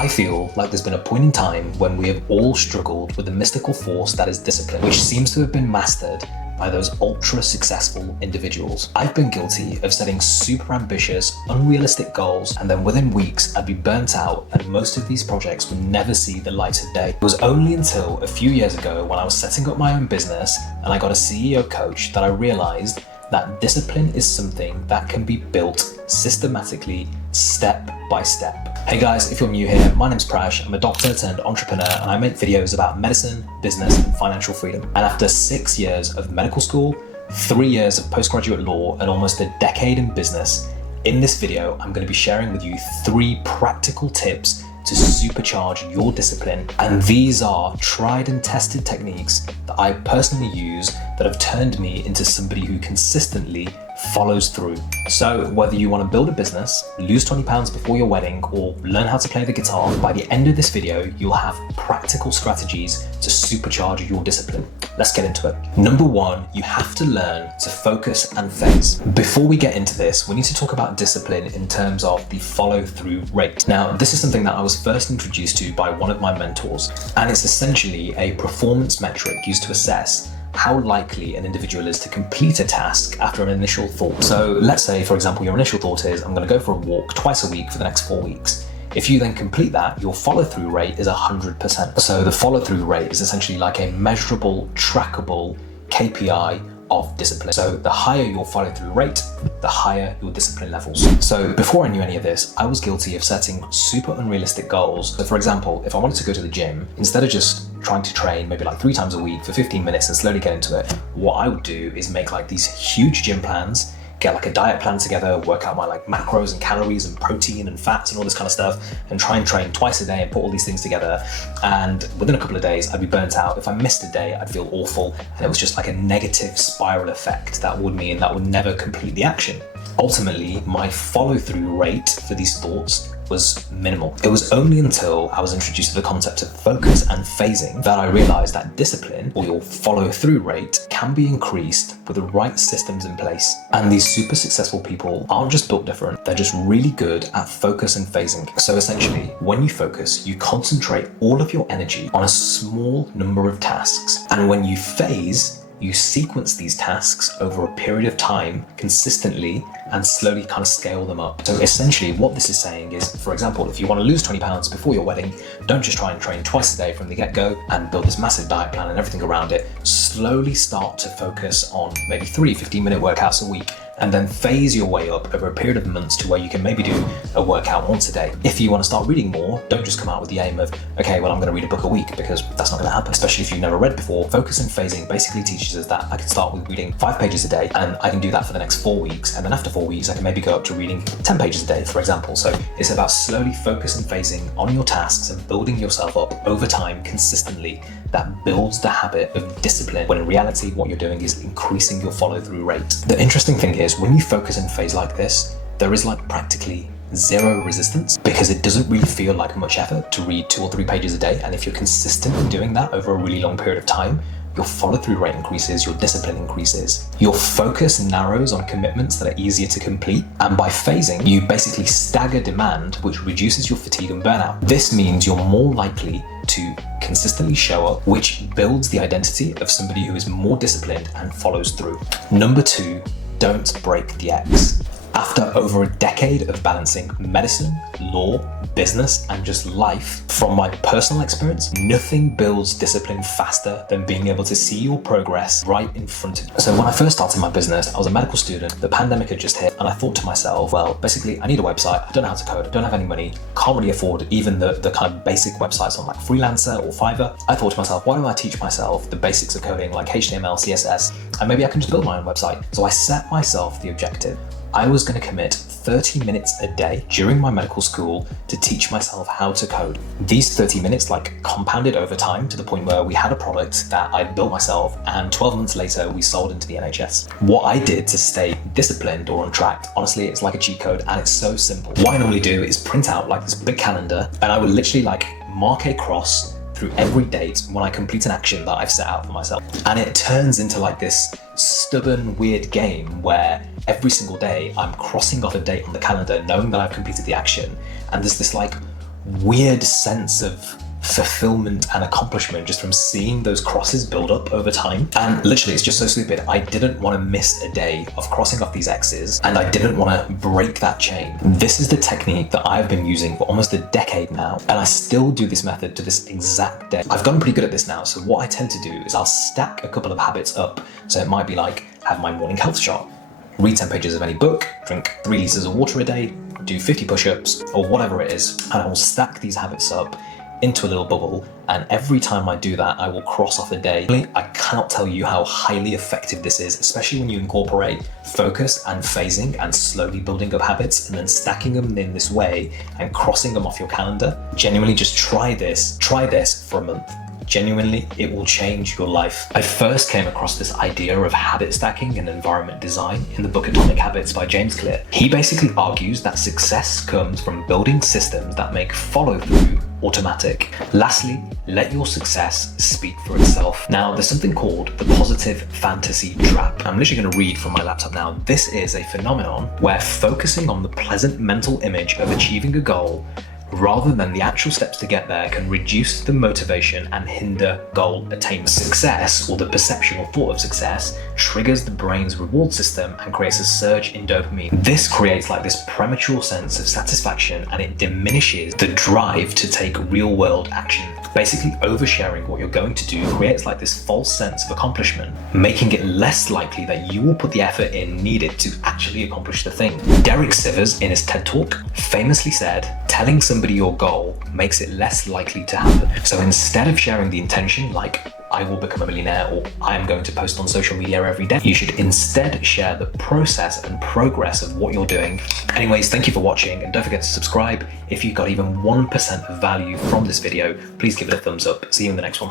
I feel like there's been a point in time when we have all struggled with the mystical force that is discipline, which seems to have been mastered by those ultra successful individuals. I've been guilty of setting super ambitious, unrealistic goals, and then within weeks I'd be burnt out and most of these projects would never see the light of day. It was only until a few years ago when I was setting up my own business and I got a CEO coach that I realized that discipline is something that can be built systematically, step by step. Hey guys, if you're new here, my name's Prash. I'm a doctor turned entrepreneur and I make videos about medicine, business, and financial freedom. And after 6 years of medical school, 3 years of postgraduate law, and almost a decade in business, in this video, I'm going to be sharing with you 3 practical tips to supercharge your discipline. And these are tried and tested techniques that I personally use that have turned me into somebody who consistently follows through. So whether you want to build a business, lose 20 pounds before your wedding, or learn how to play the guitar, by the end of this video, you'll have practical strategies to supercharge your discipline. Let's get into it. Number 1, you have to learn to focus and phase. Before we get into this, we need to talk about discipline in terms of the follow-through rate. Now, this is something that I was first introduced to by one of my mentors, and it's essentially a performance metric used to assess how likely an individual is to complete a task after an initial thought. So let's say, for example, your initial thought is, I'm going to go for a walk twice a week for the next 4 weeks. If you then complete that, your follow-through rate is 100%. So the follow-through rate is essentially like a measurable, trackable KPI of discipline. So the higher your follow-through rate, the higher your discipline levels. So before I knew any of this, I was guilty of setting super unrealistic goals. So for example, if I wanted to go to the gym, instead of just trying to train maybe like 3 times a week for 15 minutes and slowly get into it, what I would do is make like these huge gym plans, get like a diet plan together, work out my like macros and calories and protein and fats and all this kind of stuff, and try and train twice a day and put all these things together. And within a couple of days, I'd be burnt out. If I missed a day, I'd feel awful. And it was just like a negative spiral effect that would mean that would never complete the action. Ultimately, my follow-through rate for these thoughts was minimal. It was only until I was introduced to the concept of focus and phasing that I realized that discipline, or your follow-through rate, can be increased with the right systems in place. And these super successful people aren't just built different, they're just really good at focus and phasing. So essentially, when you focus, you concentrate all of your energy on a small number of tasks. And when you phase, you sequence these tasks over a period of time consistently and slowly kind of scale them up. So essentially what this is saying is, for example, if you want to lose 20 pounds before your wedding, don't just try and train twice a day from the get-go and build this massive diet plan and everything around it. Slowly start to focus on maybe 3 15-minute workouts a week, and then phase your way up over a period of months to where you can maybe do a workout once a day. If you want to start reading more, don't just come out with the aim of, okay, well, I'm going to read a book a week, because that's not going to happen, especially if you've never read before. Focus and phasing basically teaches us that I can start with reading 5 pages a day, and I can do that for the next 4 weeks. And then after 4 weeks, I can maybe go up to reading 10 pages a day, for example. So it's about slowly focus and phasing on your tasks and building yourself up over time consistently. That builds the habit of discipline, when in reality, what you're doing is increasing your follow-through rate. The interesting thing is, when you focus and phase like this, there is like practically zero resistance, because it doesn't really feel like much effort to read 2 or 3 pages a day. And if you're consistent in doing that over a really long period of time, your follow-through rate increases, your discipline increases. Your focus narrows on commitments that are easier to complete. And by phasing, you basically stagger demand, which reduces your fatigue and burnout. This means you're more likely to consistently show up, which builds the identity of somebody who is more disciplined and follows through. Number 2, don't break the X. After over a decade of balancing medicine, law, business, and just life, from my personal experience, nothing builds discipline faster than being able to see your progress right in front of you. So when I first started my business, I was a medical student, the pandemic had just hit, and I thought to myself, well, basically, I need a website, I don't know how to code, I don't have any money, can't really afford even the kind of basic websites on like Freelancer or Fiverr. I thought to myself, why don't I teach myself the basics of coding like HTML, CSS, and maybe I can just build my own website. So I set myself the objective. I was going to commit 30 minutes a day during my medical school to teach myself how to code. These 30 minutes like compounded over time to the point where we had a product that I'd built myself, and 12 months later we sold into the NHS. What I did to stay disciplined or on track, honestly, it's like a cheat code, and it's so simple. What I normally do is print out like this big calendar, and I would literally like mark a cross through every date when I complete an action that I've set out for myself. And it turns into like this stubborn, weird game where every single day I'm crossing off a date on the calendar knowing that I've completed the action, and there's this like weird sense of fulfillment and accomplishment just from seeing those crosses build up over time. And literally, it's just so stupid. I didn't want to miss a day of crossing off these X's, and I didn't want to break that chain. This is the technique that I've been using for almost a decade now, and I still do this method to this exact day. I've gotten pretty good at this now, so what I tend to do is I'll stack a couple of habits up. So it might be like, have my morning health shot, read 10 pages of any book, drink 3 liters of water a day, do 50 push-ups, or whatever it is, and I will stack these habits up into a little bubble, and every time I do that, I will cross off a day. I cannot tell you how highly effective this is, especially when you incorporate focus and phasing and slowly building up habits and then stacking them in this way and crossing them off your calendar. Genuinely, just try this for a month. Genuinely, it will change your life. I first came across this idea of habit stacking and environment design in the book Atomic Habits by James Clear. He basically argues that success comes from building systems that make follow-through automatic. Lastly, let your success speak for itself. Now, there's something called the positive fantasy trap. I'm literally going to read from my laptop now. This is a phenomenon where focusing on the pleasant mental image of achieving a goal rather than the actual steps to get there can reduce the motivation and hinder goal attainment. Success, or the perception or thought of success, triggers the brain's reward system and creates a surge in dopamine. This creates like this premature sense of satisfaction, and it diminishes the drive to take real world action. Basically, oversharing what you're going to do creates like this false sense of accomplishment, making it less likely that you will put the effort in needed to actually accomplish the thing. Derek Sivers, in his TED Talk, famously said, telling somebody your goal makes it less likely to happen. So instead of sharing the intention, like, I will become a millionaire, or I am going to post on social media every day, you should instead share the process and progress of what you're doing. Anyways, thank you for watching, and don't forget to subscribe. If you got even 1% of value from this video, please give it a thumbs up. See you in the next one.